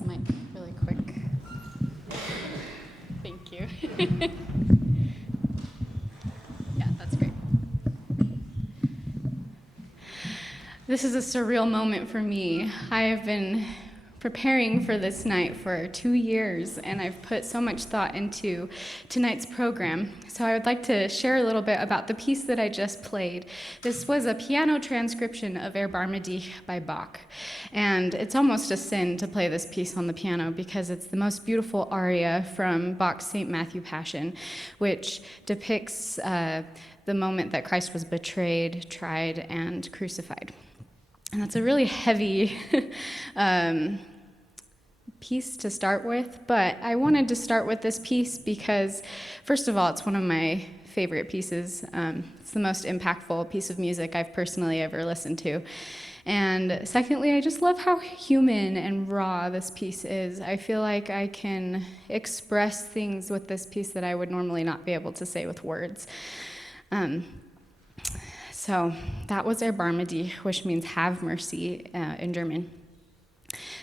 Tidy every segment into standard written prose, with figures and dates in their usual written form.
this mic really quick. Thank you. Yeah, that's great. This is a surreal moment for me. I have been preparing for this night for 2 years, and I've put so much thought into tonight's program. So I would like to share a little bit about the piece that I just played. This was a piano transcription of Erbarme dich by Bach. And it's almost a sin to play this piece on the piano because it's the most beautiful aria from Bach's St. Matthew Passion, which depicts the moment that Christ was betrayed, tried, and crucified. And that's a really heavy piece to start with, but I wanted to start with this piece because, first of all, it's one of my favorite pieces. It's the most impactful piece of music I've personally ever listened to. And secondly, I just love how human and raw this piece is. I feel like I can express things with this piece that I would normally not be able to say with words. So that was erbarme dich, which means have mercy in German.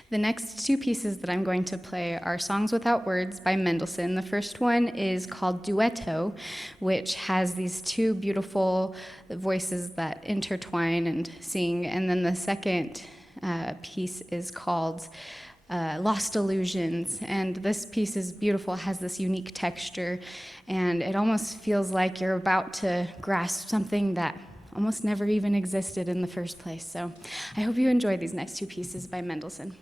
The next two pieces that I'm going to play are Songs Without Words by Mendelssohn. The first one is called Duetto, which has these two beautiful voices that intertwine and sing. And then the second piece is called Lost Illusions, and this piece is beautiful. It has this unique texture, and it almost feels like you're about to grasp something that almost never even existed in the first place. So I hope you enjoy these next two pieces by Mendelssohn.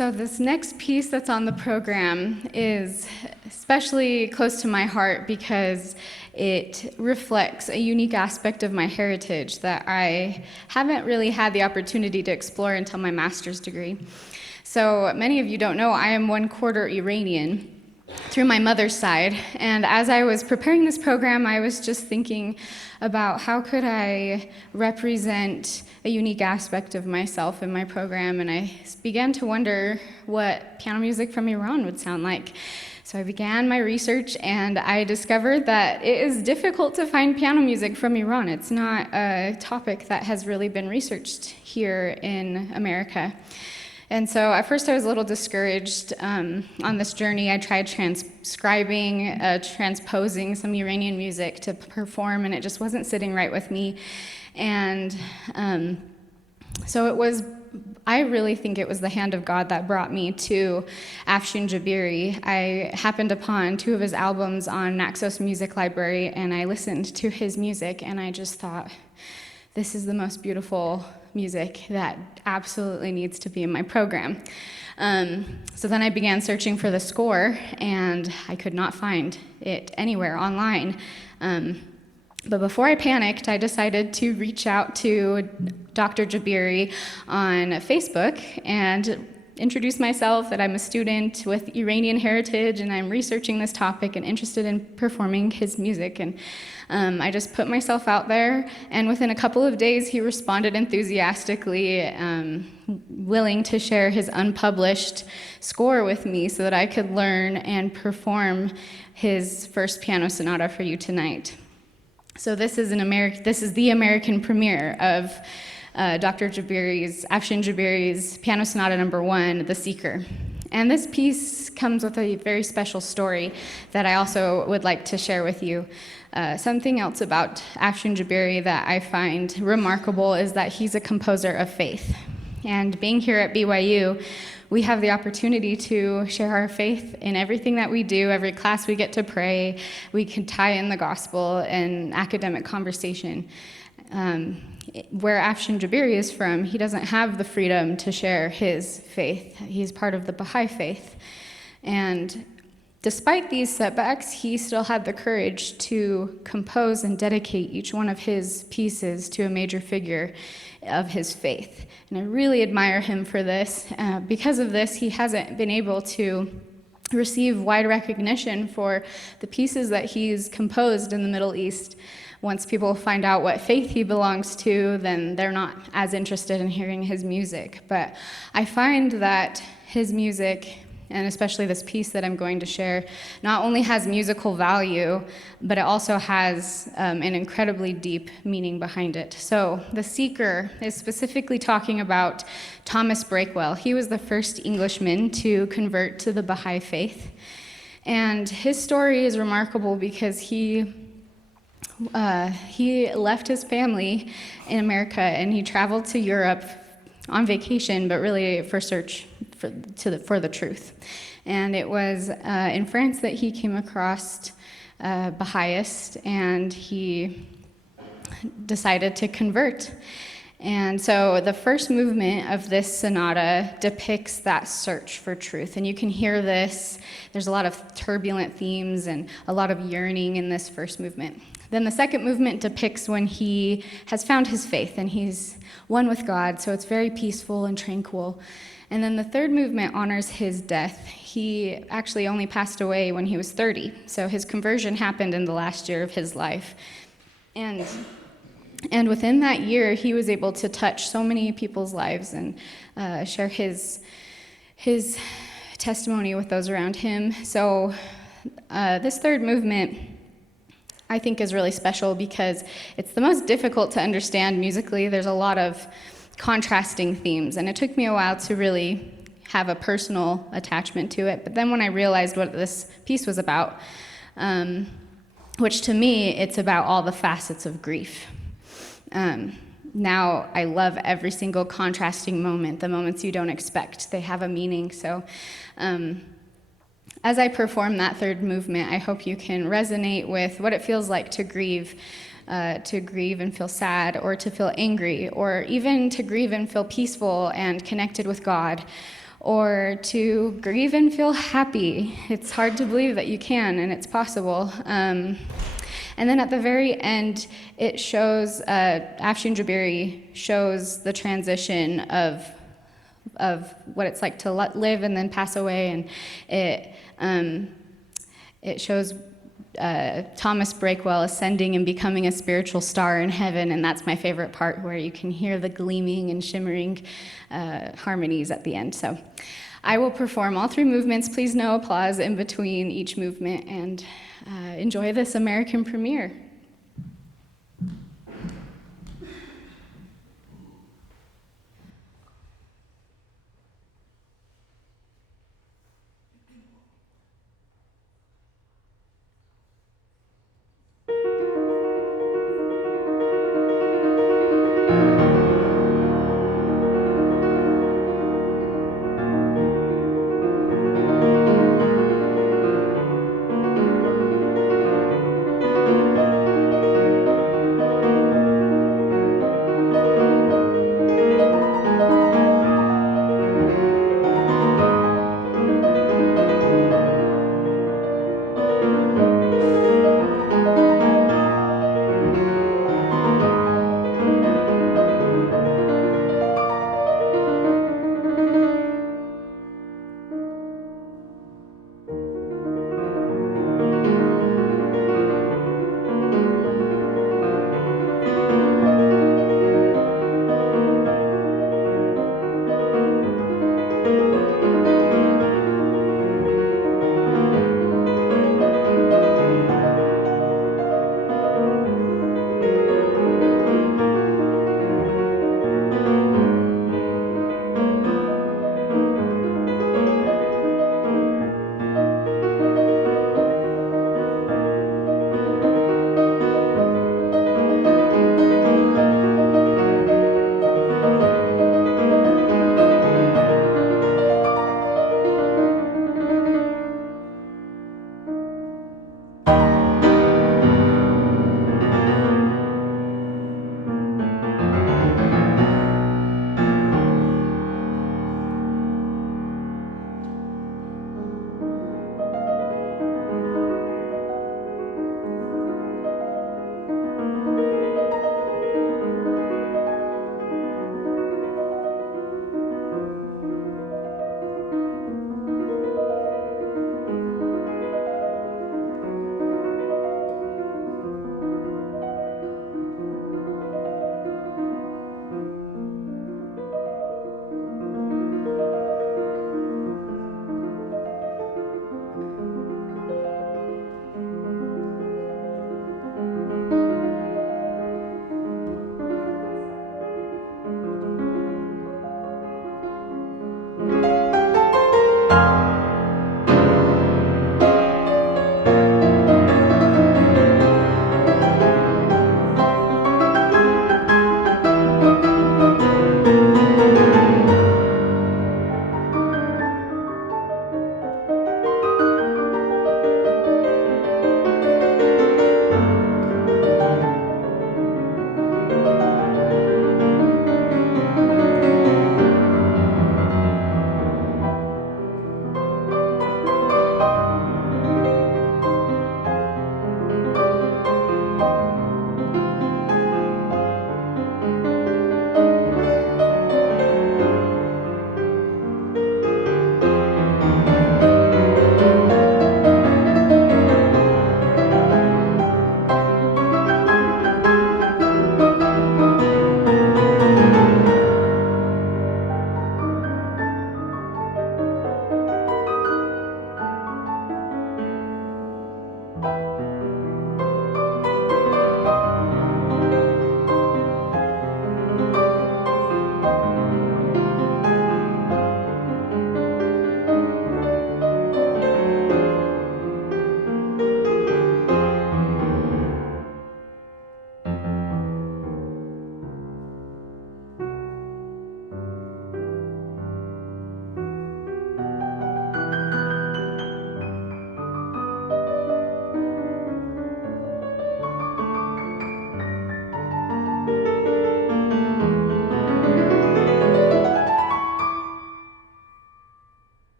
So this next piece that's on the program is especially close to my heart because it reflects a unique aspect of my heritage that I haven't really had the opportunity to explore until my master's degree. So many of you don't know, I am 1/4 Iranian through my mother's side, and as I was preparing this program, I was just thinking about how could I represent a unique aspect of myself in my program, and I began to wonder what piano music from Iran would sound like. So I began my research, and I discovered that it is difficult to find piano music from Iran. It's not a topic that has really been researched here in America. And so at first I was a little discouraged on this journey. I tried transcribing, transposing some Iranian music to perform, and it just wasn't sitting right with me. And so I really think it was the hand of God that brought me to Afshin Jaberi. I happened upon 2 of his albums on Naxos Music Library, and I listened to his music, and I just thought, this is the most beautiful music that absolutely needs to be in my program. So then I began searching for the score, and I could not find it anywhere online. But before I panicked, I decided to reach out to Dr. Jaberi on Facebook and introduce myself, that I'm a student with Iranian heritage, and I'm researching this topic and interested in performing his music. And I just put myself out there, and within a couple of days, he responded enthusiastically, willing to share his unpublished score with me so that I could learn and perform his first piano sonata for you tonight. So this is the American premiere of Dr. Afshin Jaberi's Piano Sonata No. 1, The Seeker. And this piece comes with a very special story that I also would like to share with you. Something else about Afshin Jaberi that I find remarkable is that he's a composer of faith. And being here at BYU, we have the opportunity to share our faith in everything that we do. Every class we get to pray, we can tie in the gospel and academic conversation. Where Afshin Jaberi is from, he doesn't have the freedom to share his faith. He's part of the Baha'i faith. And despite these setbacks, he still had the courage to compose and dedicate each one of his pieces to a major figure of his faith. And I really admire him for this. Because of this, he hasn't been able to receive wide recognition for the pieces that he's composed in the Middle East. Once people find out what faith he belongs to, then they're not as interested in hearing his music. But I find that his music, and especially this piece that I'm going to share, not only has musical value, but it also has an incredibly deep meaning behind it. So The Seeker is specifically talking about Thomas Breakwell. He was the first Englishman to convert to the Baha'i faith. And his story is remarkable because he left his family in America, and he traveled to Europe on vacation, but really for search for the truth. And it was in France that he came across Baha'ist, and he decided to convert. And so the first movement of this sonata depicts that search for truth. And you can hear this. There's a lot of turbulent themes and a lot of yearning in this first movement. Then the second movement depicts when he has found his faith and he's one with God, so it's very peaceful and tranquil. And then the third movement honors his death. He actually only passed away when he was 30, so his conversion happened in the last year of his life. And within that year, he was able to touch so many people's lives and share his testimony with those around him. So this third movement, I think, is really special because it's the most difficult to understand musically. There's a lot of contrasting themes, and it took me a while to really have a personal attachment to it. But then when I realized what this piece was about, which to me, it's about all the facets of grief. Now I love every single contrasting moment, the moments you don't expect. They have a meaning. So as I perform that third movement, I hope you can resonate with what it feels like to grieve and feel sad, or to feel angry, or even to grieve and feel peaceful and connected with God, or to grieve and feel happy. It's hard to believe that you can, and it's possible. And then at the very end, it shows, Afshin Jaberi shows the transition of what it's like to live and then pass away, and it shows Thomas Breakwell ascending and becoming a spiritual star in heaven, and that's my favorite part, where you can hear the gleaming and shimmering harmonies at the end. So I will perform all 3 movements. Please no applause in between each movement, and enjoy this American premiere.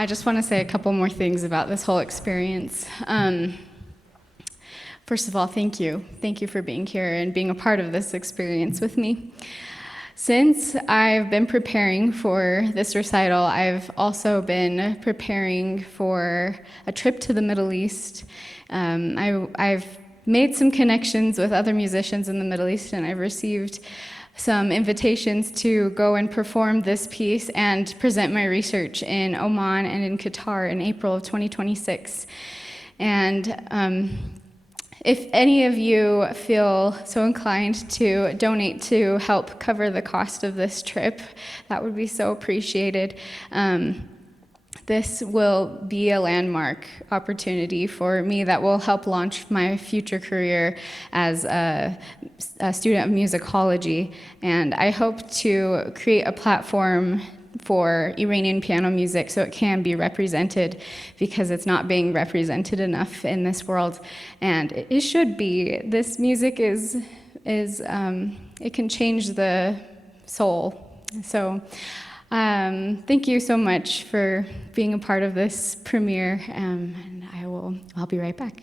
I just want to say a couple more things about this whole experience. First of all, thank you. Thank you for being here and being a part of this experience with me. Since I've been preparing for this recital, I've also been preparing for a trip to the Middle East. I've made some connections with other musicians in the Middle East, and I've received some invitations to go and perform this piece and present my research in Oman and in Qatar in April of 2026. And if any of you feel so inclined to donate to help cover the cost of this trip, that would be so appreciated. This will be a landmark opportunity for me that will help launch my future career as a student of musicology. And I hope to create a platform for Iranian piano music so it can be represented, because it's not being represented enough in this world. And it should be. This music is it can change the soul. So thank you so much for being a part of this premiere, and I'll be right back.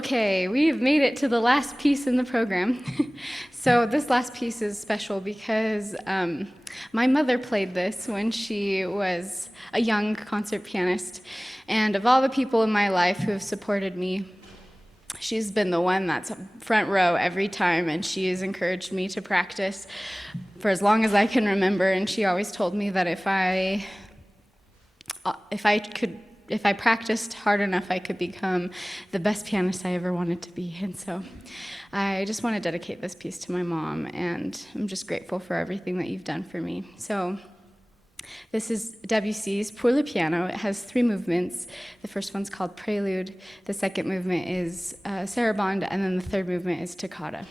Okay, we've made it to the last piece in the program. So this last piece is special because my mother played this when she was a young concert pianist. And of all the people in my life who have supported me, she's been the one that's front row every time, and she has encouraged me to practice for as long as I can remember. And she always told me that if I practiced hard enough, I could become the best pianist I ever wanted to be. And so I just want to dedicate this piece to my mom, and I'm just grateful for everything that you've done for me. So this is Debussy's Pour le Piano. It has 3 movements. The first one's called Prelude, the second movement is Sarabande, and then the third movement is Toccata.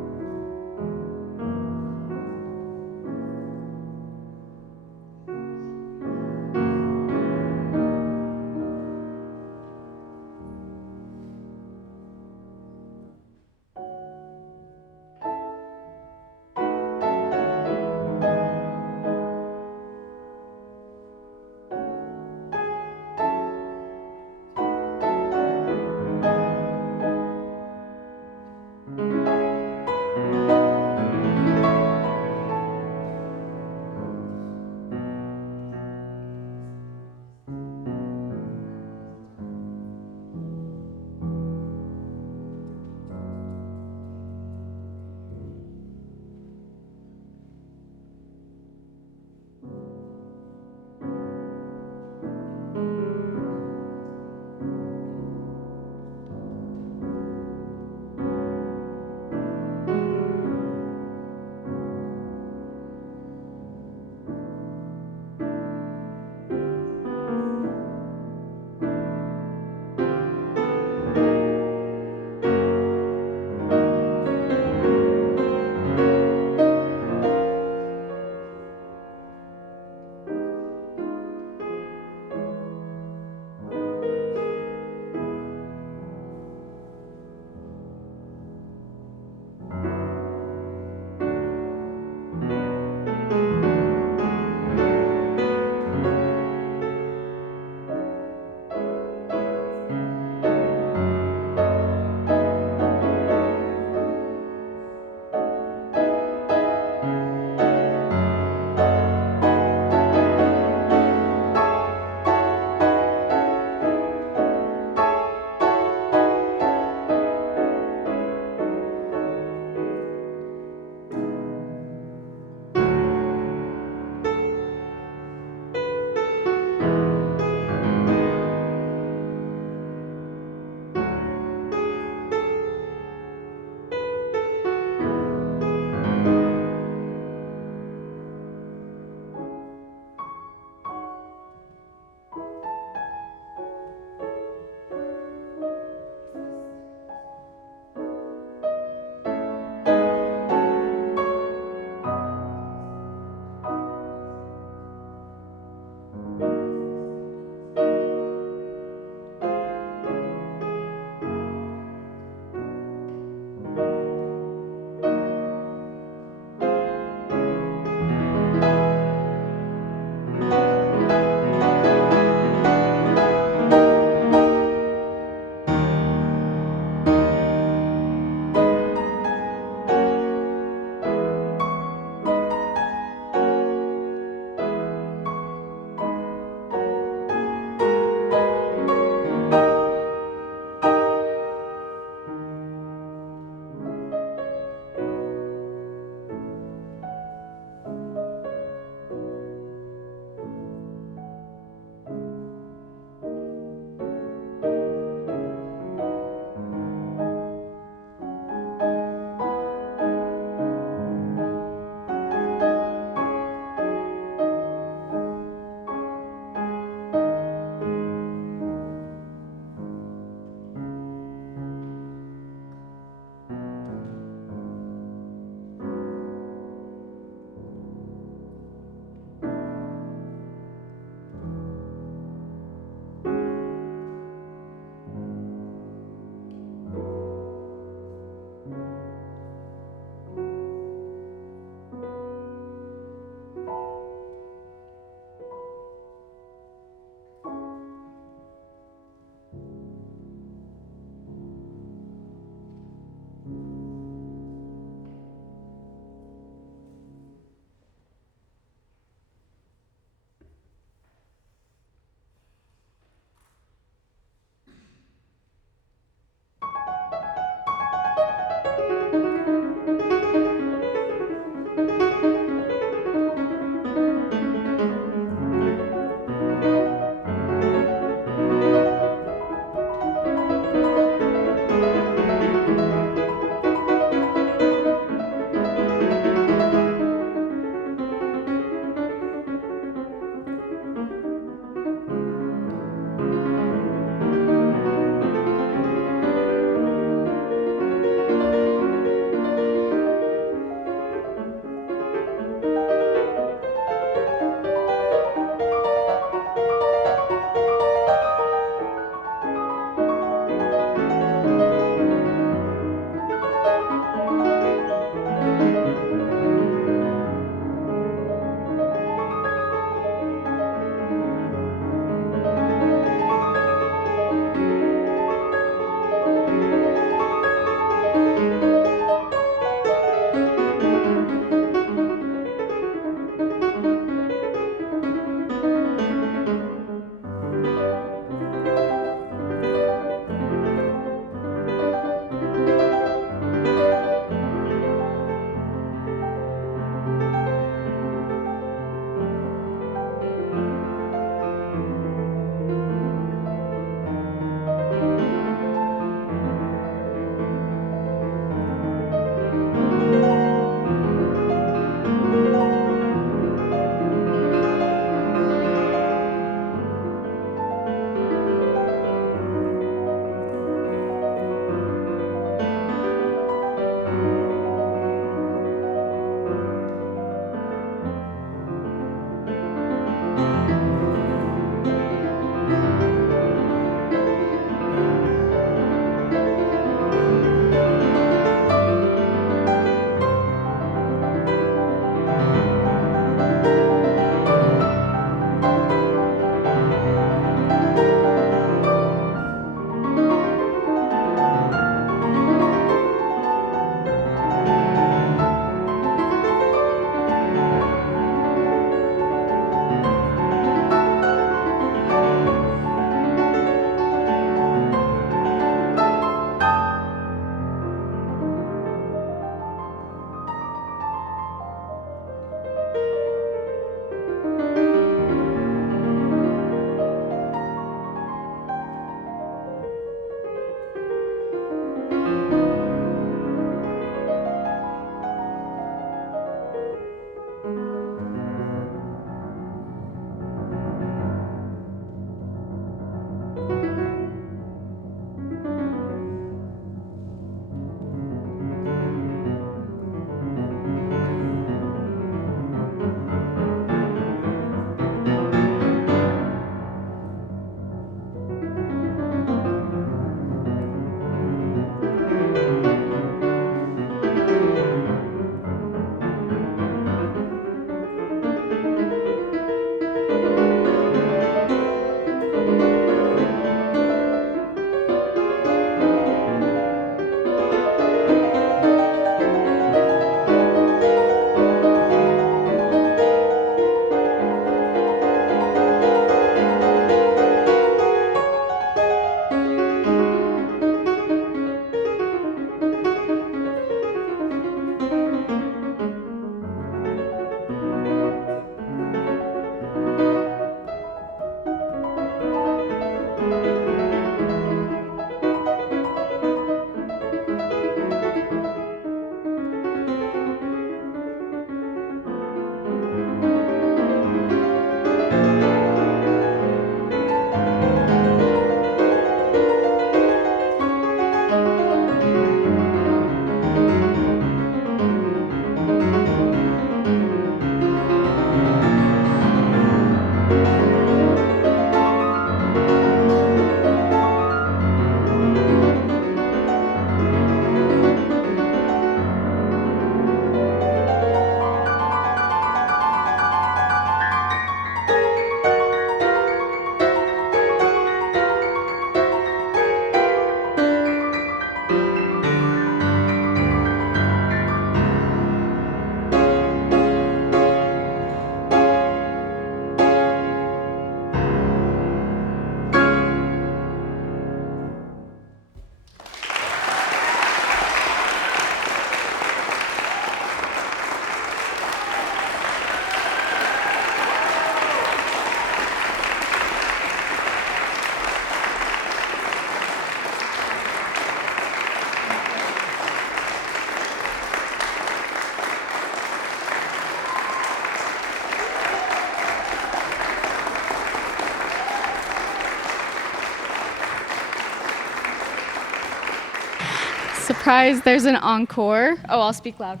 Surprise, there's an encore. Oh, I'll speak loud.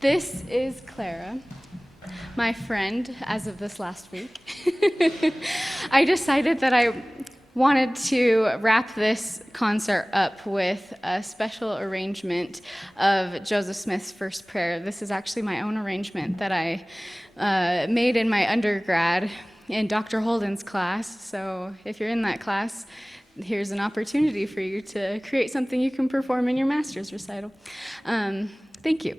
This is Clara, my friend as of this last week. I decided that I wanted to wrap this concert up with a special arrangement of Joseph Smith's First Prayer. This is actually my own arrangement that I made in my undergrad in Dr. Holden's class. So if you're in that class, here's an opportunity for you to create something you can perform in your master's recital. Thank you.